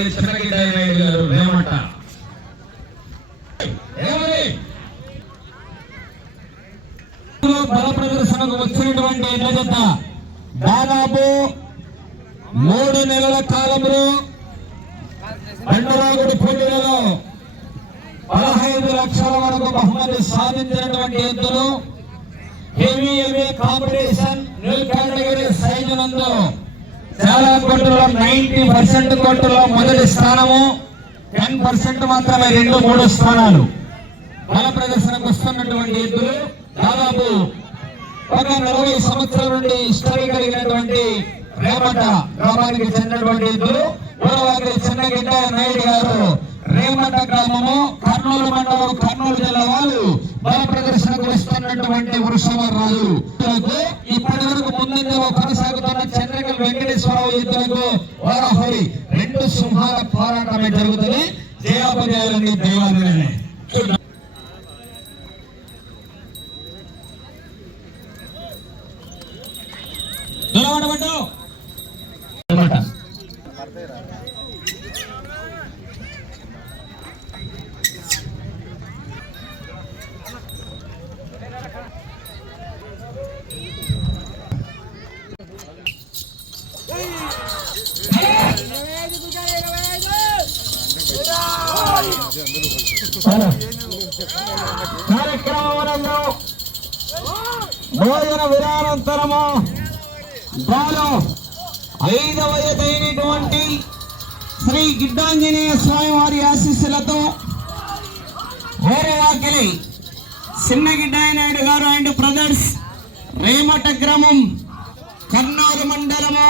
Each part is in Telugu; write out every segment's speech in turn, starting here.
వాకిలి చిన్నగిడ్డ నాయుడు గారు రేమట బల ప్రదర్శనకు వచ్చినటువంటి దాదాపు మూడు నెలల కాలంలో బండరాగుడి పోటీలలో పదహైదు లక్షల వరకు బహుమతి సాధించినటువంటి ఎద్దులు heavy heavy competition new category size నందు చాలా కోట్లలో నైన్టీ పర్సెంట్ కోట్లలో మొదటి స్థానము టెన్ పర్సెంట్ మాత్రమే రెండు మూడు స్థానాలు. బల ప్రదర్శనకు వస్తున్నటువంటి ఎద్దులు దాదాపు ఒక నలభై సంవత్సరాల నుండి హిస్టరీ కలిగినటువంటి రేమట గ్రామానికి చెందినటువంటి ఎద్దులు పూర్వవారి చిన్నగిడ్డ నాయుడు గారు రేమట గ్రామము కర్నూలు మండలం కర్నూలు జిల్లా వాళ్ళు బల ప్రదర్శనకు వస్తున్నటువంటి వృషభ రాజు ఇప్పటి వరకు ముందంజలో కొనసాగుతున్న చంద్రకల్ వెంకటేశ్వరరావు ఎద్దులకు రెండు సింహాల పోరాటమే జరుగుతుంది. జయాపజయాలని దైవాలనే నిలబడబడ్డు కార్యక్రమంలో భోజన విరానంతరము బాలు ఐదవ ఎదైనటువంటి శ్రీ గిడ్డాంజనేయ స్వామి వారి ఆశీస్సులతో వేరేవాకిలి చిన్న గిడ్డాయనాయుడు గారు అండ్ బ్రదర్స్ రేమట గ్రామం కర్నూలు మండలము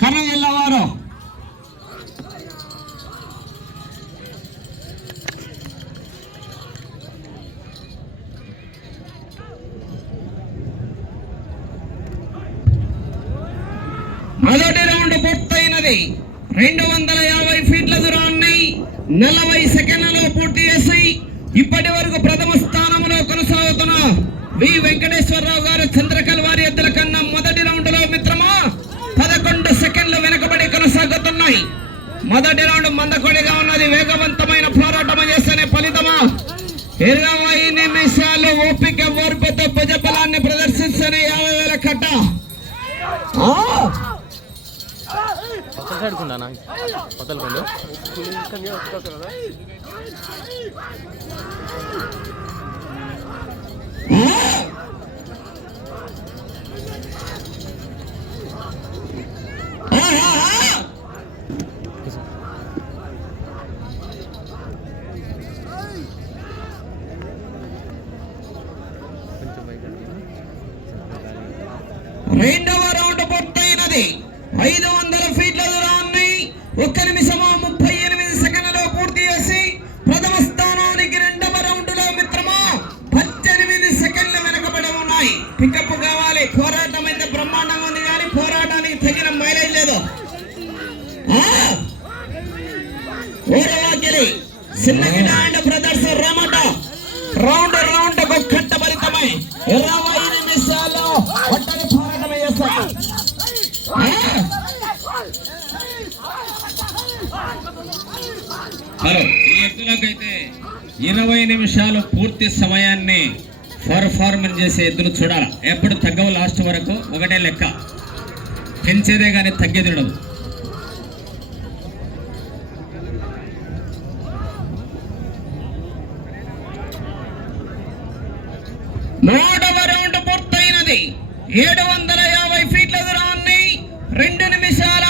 కర్నూలు జిల్లా వారు. మొదటి రౌండ్ పూర్తయినది. రెండు వందల యాభై ఫీట్ల దూరాన్ని నలభై సెకండ్లలో పూర్తి చేసి ఇప్పటి వరకు ప్రథమ స్థానంలో కొనసాగుతున్న వి వెంకటేశ్వరరావు గారు చంద్రకల్ వారి ఎద్దుల కన్నా మొదటి రౌండ్లో మిత్రమా? పదకొండు సెకండ్లు వెనుకబడి కొనసాగుతున్నాయి. మొదటి రౌండ్ మందకొడిగా ఉన్నది. వేగవంతమైన పోరాటం చేస్తేనే ఫలితమా? ఇరవై నిమిషాలు ఓపిక ఓర్పుతో భుజబలాన్ని ప్రదర్శిస్తేనే యాభై వేల కట్ట? ఆ! పక్కన చిన్నగిడ అండ్ బ్రదర్స్ రమట రౌండ్ రౌండ్ ఒక కట్టబలితమై ఇరవై నిమిషాలు ఒట్టని పోరాటం చేస్తారు హలో ఈ ఎద్దులకైతే ఇరవై నిమిషాలు పూర్తి సమయాన్ని పర్ఫార్మెన్స్ చేసే ఎద్దులు చూడాలి. ఎప్పుడు తగ్గవు లాస్ట్ వరకు ఒకటే లెక్క. పెంచేదే కానీ తగ్గేది ఉండదు. నూటవ రౌండ్ పూర్తయినది. ఏడు వందల యాభై ఫీట్ల దూరాన్ని రెండు నిమిషాల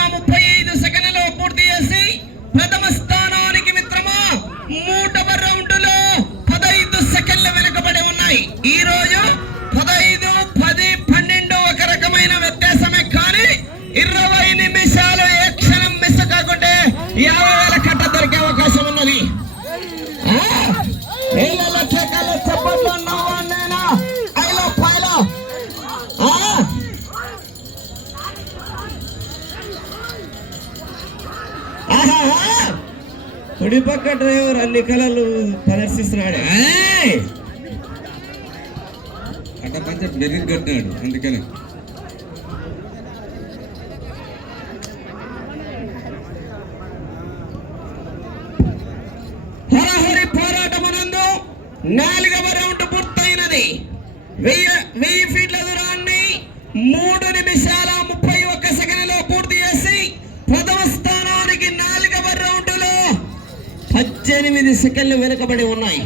ఇష్టపడ్డాడు అందుకని. హోరాహోరి పోరాటమునందు నాలుగవ రౌండ్ పూర్తయినది. వెయ్యి వెయ్యి ఫీట్ల దూరాన్ని మూడు నిమిషాల ముప్పై ఒక్క సెకండ్లో పూర్తి చేసి ప్రథమ స్థానానికి నాలుగవ రౌండ్లో పద్దెనిమిది సెకండ్లు వెనుకబడి ఉన్నాయి.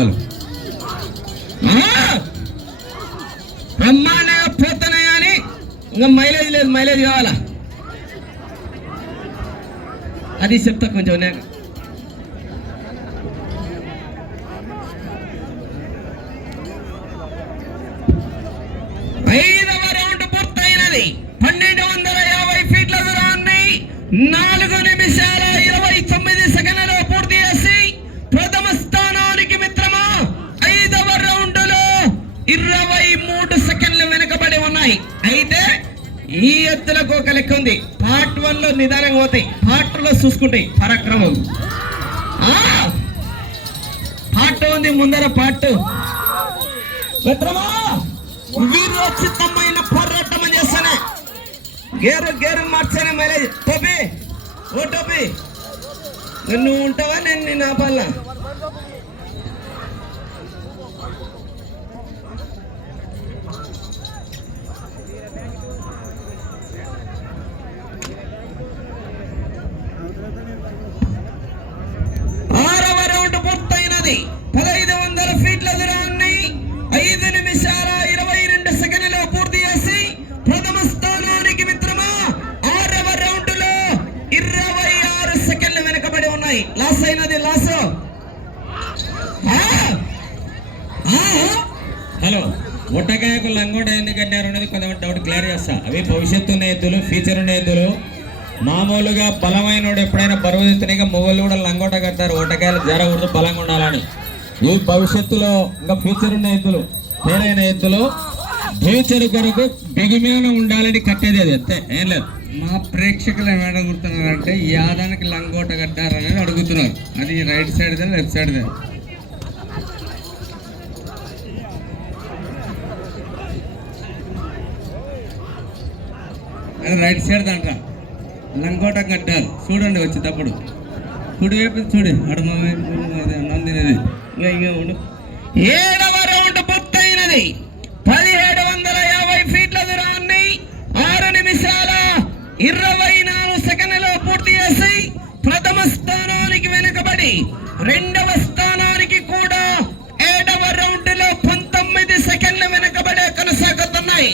హలో. బ్రహ్మాండంగా పోతున్నాయి కానీ ఇంకా మైలేజ్ లేదు మైలేజ్ కావాలా? అది చెప్తా కొంచెం నేను ఎత్తులకు లెక్క ఉంది. పార్ట్ వన్లో నిదానంగా పోతాయి. పార్ట్లో చూసుకుంటాయి. పరాక్రమం. పార్ట్ ఉంది ముందర పార్ట్ మిత్రమా వీరోచితమైన పోరాటం చేస్తానే. గేరు గేరు మార్చానే మైలేజ్. టోపీ ఓ టోపీ. నువ్వు ఉంటావా? నేను నా పల్లా. లాస్ అయినది లాస్ హలో ఒట్టకాయకు లంగోట ఎందుకు కట్టారు అనేది కొంతమంది డౌట్ క్లియర్ చేస్తా అవి భవిష్యత్తు ఉన్న ఎద్దులు ఫ్యూచర్ ఉన్న ఎద్దులు. మామూలుగా బలమైన ఎప్పుడైనా బరువు ఎత్తునిగా మొగలు కూడా లంగోట కడతారు. ఒట్టకాయలు జరగకూడదు బలంగా ఉండాలని. ఈ భవిష్యత్తులో ఇంకా ఫ్యూచర్ ఉన్న ఎద్దులు పేరైన ఎద్దులు ఫ్యూచర్ కొరకు బిగిమైన ఉండాలని కట్టేది అది. అంతే ఏం లేదు. మా ప్రేక్షకులు ఏమైనా అడుగుతున్నారంటే యాదానికి లంగోట కట్టారనేది అడుగుతున్నారు. అది రైట్ సైడ్ లెఫ్ట్ సైడ్ అది రైట్ సైడ్ దంట. లంగోట కట్టారు. చూడండి వచ్చేటప్పుడు కుడి వైపు చూడు. అడమ నందినది ఇంకా ఇంకా ఉండు. ఏడవ రౌండ్ పూర్తయినది. నిమిషాల ఇరవై నాలుగు సెకండ్లలో పూర్తి చేసి ప్రథమ స్థానానికి వెనుకబడి రెండవ స్థానానికి కూడా ఏడవ రౌండ్లో పంతొమ్మిది సెకండ్ల వెనుకబడే కొనసాగుతున్నాయి.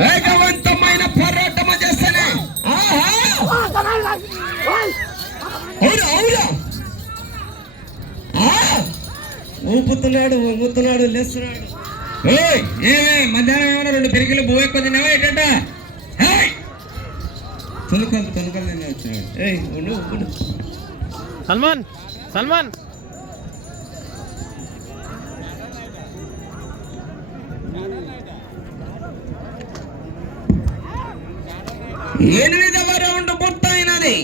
వేగవంతమైన పోరాటం చేస్తేనే. ఊపుతున్నాడు వంగుతున్నాడు లేస్తున్నాడు. పెరిగిలు భూ ఎక్కువ తిన్నావా? ఏంటంట! తొలకలు తొలకలు నేను వచ్చాడు. ఏయ్ ఉండు ఉండు. సల్మాన్ సల్మాన్. ఎనిమిదవ రౌండ్ పూర్తయినది.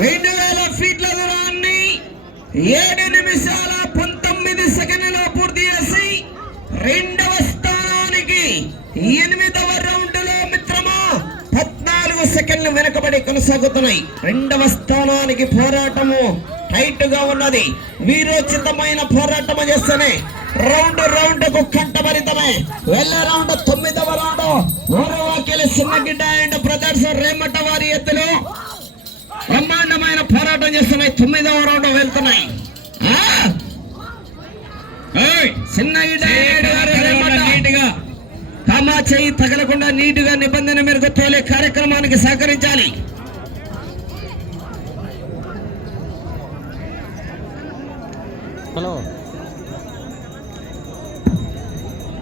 రెండు వేల ఫీట్ల దూరాన్ని ఏడు నిమిషాల పంతొమ్మిది సెకండ్లో పూర్తి చేసి రెండవ ఎనిమిదవ రౌండ్లో మిత్రమా పద్నాలుగు సెకండ్లు వెనకబడి కొనసాగుతున్నాయి. రెండవ స్థానానికి పోరాటము టైట్గా ఉన్నది. వీరోచితమైన పోరాటము చేస్తేనే రౌండ్ రౌండ్కు కంటభరితమే వెళ్ళే రౌండ్ తొమ్మిదవ రౌండ్. ఓరవాకెళ్ళి సిన్నగిడ్డ అండ్ బ్రదర్స్ రేమట వారి ఎత్తులు బ్రహ్మాండమైన పోరాటం చేస్తున్నాయి. తొమ్మిదవ రౌండ్ వెళ్తున్నాయి. ఆ! ఏయ్, చిన్నగిడ్డ and వారి రేమట. నీట్గా కామా చేయి తగలకుండా నీటుగా నిబంధన మేరకు తోలే కార్యక్రమానికి సహకరించాలి. హలో.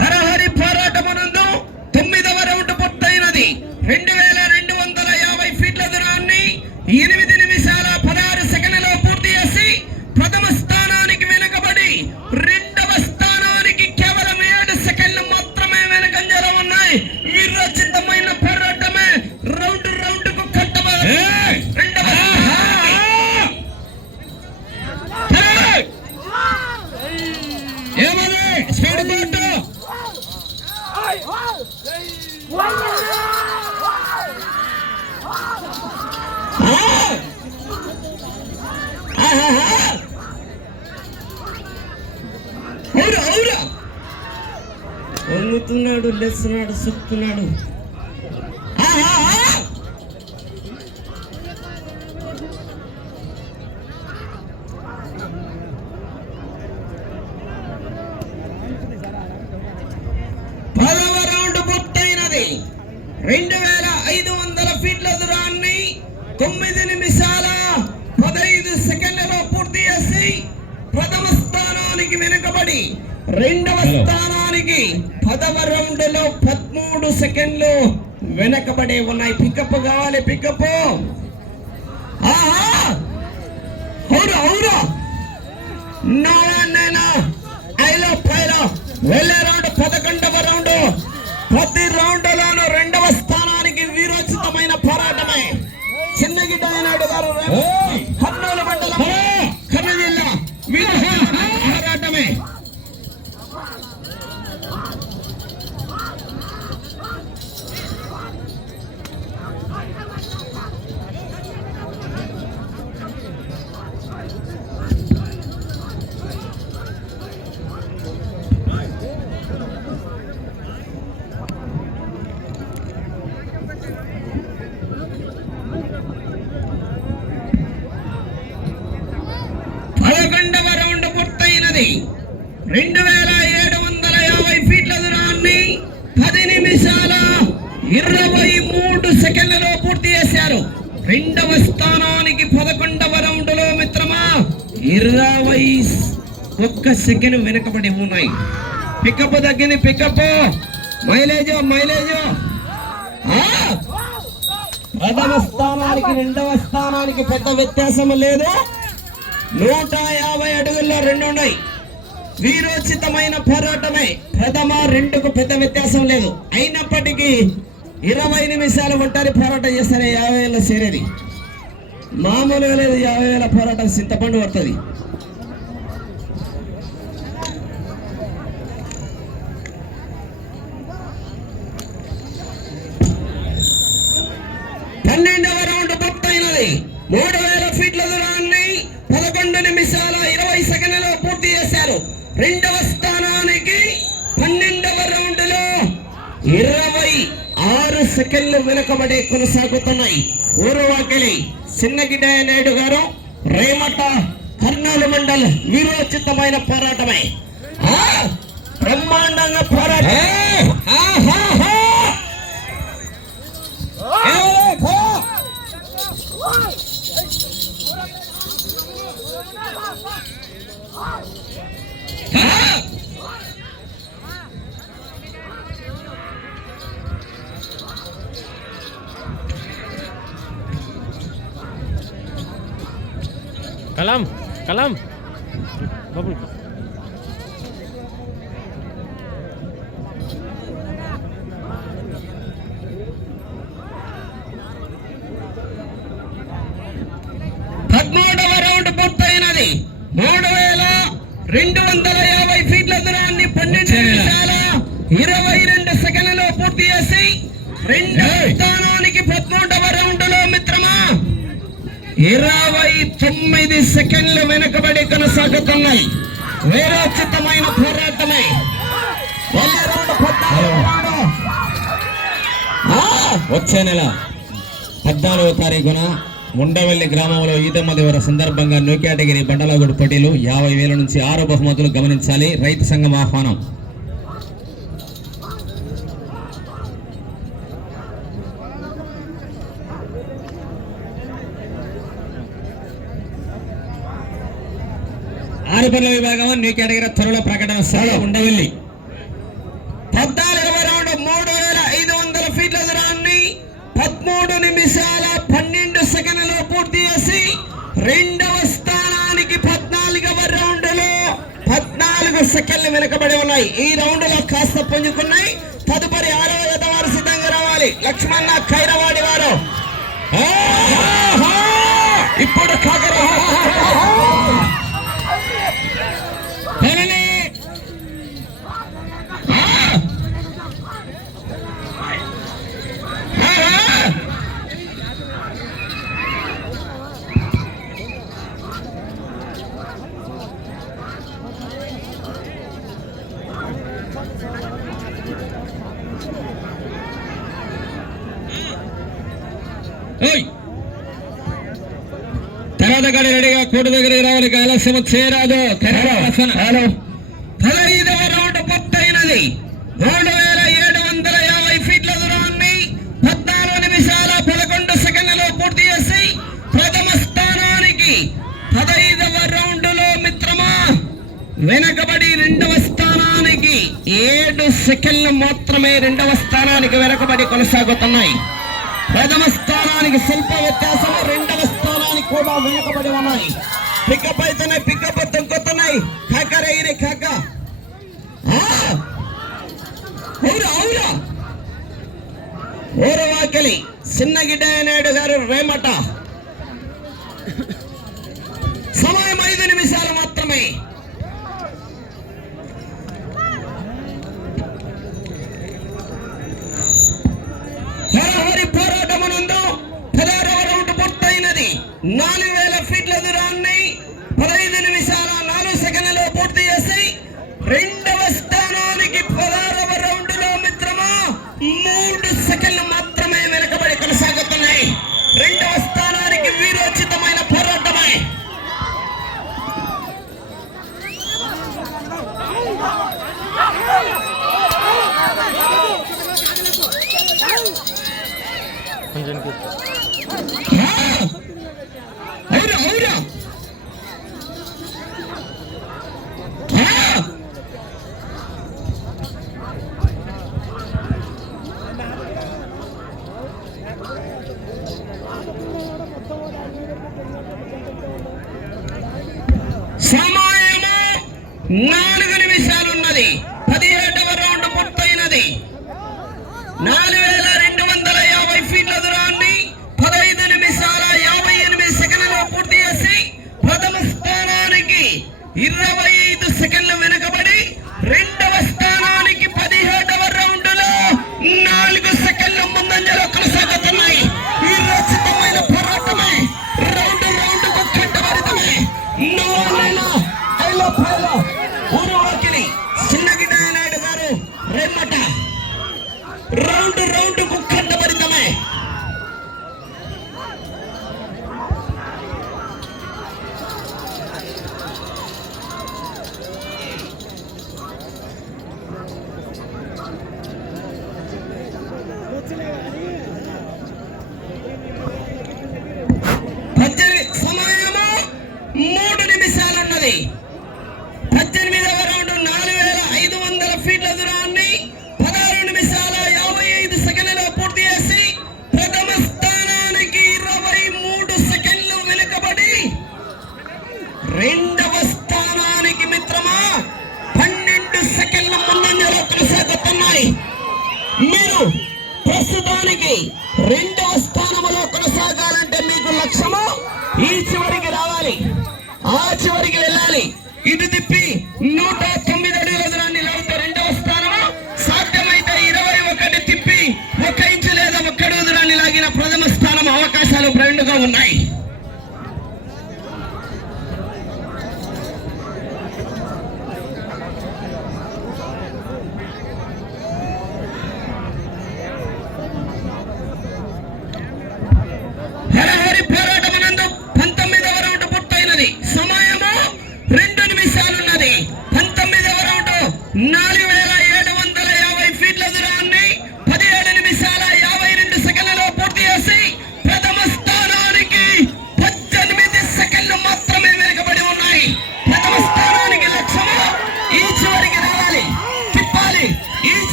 హరహరి పోరాటమునందు తొమ్మిదవ రౌండ్ పూర్తయినది. రెండు వేల రెండు వందల యాభై ఫీట్ల దూరాన్ని ఎనిమిది ఆహా! పదవ రౌండ్ పూర్తయినది రెండు వేల ఐదు వందల ఫీట్ల దూరాన్ని తొమ్మిది నిమిషాల పదహైదు సెకండ్లలో పూర్తి చేసి ప్రథమ స్థానానికి వెనుకబడి రెండవ. స్థానానికి పదవ రౌండ్లో పదమూడు సెకండ్లు వెనకబడి ఉన్నాయి. పికప్ కావాలి పికప్ ఆహా! అవును అవును నారాయణ ఐలో పైలో వెళ్ళే రౌండ్ పదకొండవ రౌండ్ ప్రతి రౌండ్ లోను రెండవ స్థానానికి వీరోచితమైన పోరాటమే. చిన్నగిడ్డ నాయుడు గారు. ఒక్క సెకండ్ వెనకబడి ఉన్నాయి. పికప్ తగ్గింది పికప్ మైలేజ్ మైలేజ్ ప్రథమ స్థానానికి రెండవ స్థానానికి పెద్ద వ్యత్యాసం లేదు. నూట యాభై అడుగుల్లో రెండు ఉన్నాయి. వీరోచితమైన పోరాటమే. ప్రథమ రెండుకు పెద్ద వ్యత్యాసం లేదు. అయినప్పటికీ ఇరవై నిమిషాలు ఒంటరి పోరాటం చేస్తేనే యాభై వేల చేరేది. మామూలుగా లేదు యాభై వేల పోరాటం చింతపండు పడుతుంది. పన్నెండవ రౌండ్ పూర్తయినది. మూడు వేల ఫీట్ల దూరాన్ని పదకొండు నిమిషాల ఇరవై సెకండ్లలో పూర్తి చేశారు. రెండవ స్థానానికి పన్నెండవ రౌండ్లో ఇరవై ఆరు సెకండ్లు వెనుకబడి కొనసాగుతున్నాయి. ఊరువాకిలి చిన్నగిడ్డయ్య నాయుడు గారు రేమట కర్నూలు మండల్ వీరోచితమైన పోరాటమే. ఆ! బ్రహ్మాండంగా పోరాటం kalam kalam. రెండవ స్థానానికి పదమూడవ రౌండ్లో మిత్రమా ఇరవై తొమ్మిది సెకండ్లు వెనుకబడి కొనసాగుతున్నాయి. వేరోచితమైన పోరాటమే! వచ్చే నెల పద్నాలుగో తారీఖున ఉండవెల్లి గ్రామంలో ఈదమ్మ దేవర సందర్భంగా న్యూ కేటగిరీ బండలగూడు పోటీలు యాభై వేల నుంచి ఆరు బహుమతులు గమనించాలి. రైతు సంఘం ఆహ్వానం. పనుల విభాగం న్యూ కేటగిరీ త్వరలో ప్రకటన సార్ ఉండవెల్లి. పద్నాలుగవ రౌండ్ మూడు వేల ఐదు వందల ఫీట్ల దూరాన్ని పదమూడు నిమిషాల పన్నెండు సెకండ్లలో పూర్తి చేసి రెండవ స్థానానికి పద్నాలుగవ రౌండ్లో పద్నాలుగు సెకండ్లు వెనుకబడి ఉన్నాయి. ఈ రౌండ్లో కాస్త పుంజుకున్నాయి. తదుపరి ఆరవ వారు సిద్ధంగా రావాలి. లక్ష్మణ ఖైరవాడి వారు! ఇప్పుడు కాకర పోతగాడి రెడీగా కోటి దగ్గరికి రావాలి. ఆలస్యం చేయరాదు హలో. పదహైదవ రౌండ్ పూర్తయినది. మూడు వేల ఏడు వందల యాభై ఫీట్ల దూరాన్ని పద్నాలుగు నిమిషాల పదకొండు సెకండ్లలో పూర్తి చేసి ప్రథమ స్థానానికి పదహైదవ రౌండ్లో మిత్రమా వెనకబడి రెండవ స్థానానికి ఏడు సెకండ్లు మాత్రమే రెండవ స్థానానికి వెనకబడి కొనసాగుతున్నాయి. ప్రథమ స్థానానికి శిల్ప వ్యత్యాసం రెండు కూడా వెనుకబడి ఉన్నాయి పికప్ అవుతున్నాయి పికప్ దొంగతున్నాయి కాక రేరే కాక. అవురా అవురా. ఓరవాకలి సిన్నగిడ్డ నాయుడు గారు రేమట. भंजन के हाँ।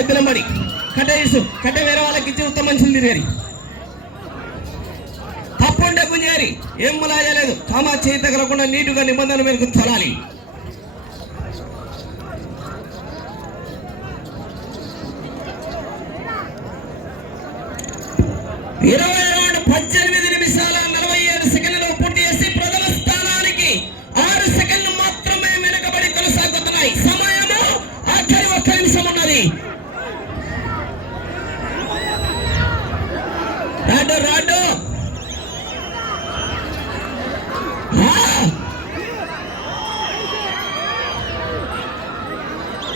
ఎద్దులం పడి. కట్ట చేసు కట్ట వేరే వాళ్ళకి ఇచ్చి ఉత్తమ మనుషులు తిరిగారు. తప్పుండే గుంజారి ఏం ములాయలేదు కామా చేయి తగలకుండా నీటుగా నిబంధన మేరకు చలాలి. ఇరవై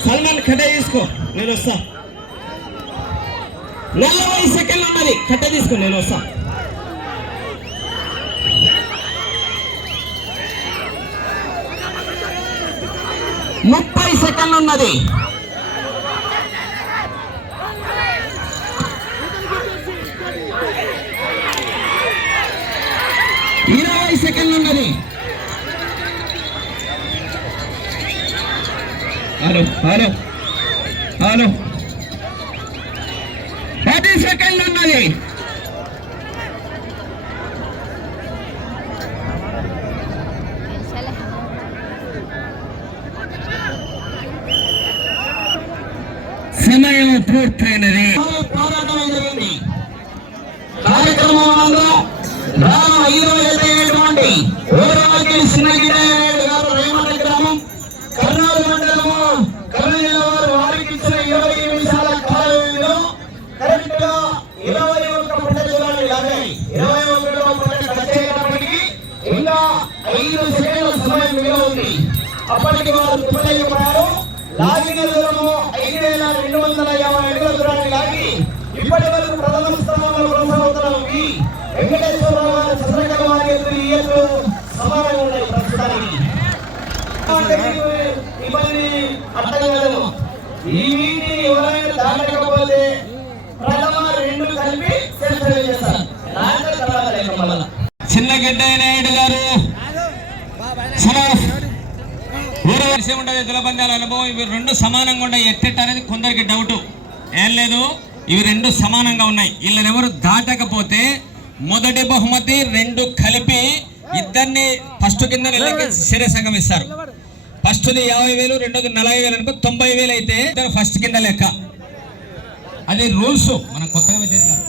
తీసుకో నేను వస్తా. నలభై సెకండ్లు ఉన్నది కట్ట తీసుకో నేను వస్తా. ముప్పై సెకండ్లు ఉన్నది ఇరవై సెకండ్లు ఉన్నది హలో హలో హలో పది సెకండ్ ఉన్నది సమయం పూర్తయినది. పోరాటం అప్పటికి వారు తుమ్మలైపోయారు లాగిన దూరము ఐదు వేల రెండు వందల యాభై అడుగుల దూరాన్ని లాగి ఇప్పటి వరకు ప్రథమ స్థానంలో కొనసాగుతున్న ఈ వెంకటేశ్వరరావు గారి చంద్రకళ వారి ఎదురు ఈ ఎదురు సమానంగా ఉన్నాయి ప్రస్తుతానికి. అంటే మీకు ఇబ్బంది అర్థం కాదు. ఈ వీటిని ఎవరైనా దాటకపోతే ప్రథమ రెండు కలిపి సెలవు చేస్తారు. దాంట్లో తర్వాత లెక్క మళ్ళా. చిన్నగడ్డ నాయుడు గారు. సమానం ఊరు వర్షం ఉంటుంది ఎద్దుల అనుభవం ఇవి రెండు సమానంగా ఉంటాయి. ఎట్టెట్ అనేది కొందరికి డౌట్ ఏం లేదు ఇవి రెండు సమానంగా ఉన్నాయి. వీళ్ళని ఎవరు దాటకపోతే మొదటి బహుమతి రెండు కలిపి ఇద్దరిని ఫస్ట్ కింద శరీర సంఘం ఇస్తారు. ఫస్ట్ది యాభై వేలు రెండోది నలభై వేలు అనుకో తొంభై వేలు అయితే ఫస్ట్ కింద లెక్క. అది రూల్స్. మనం కొత్తగా పెట్టేది కాదు.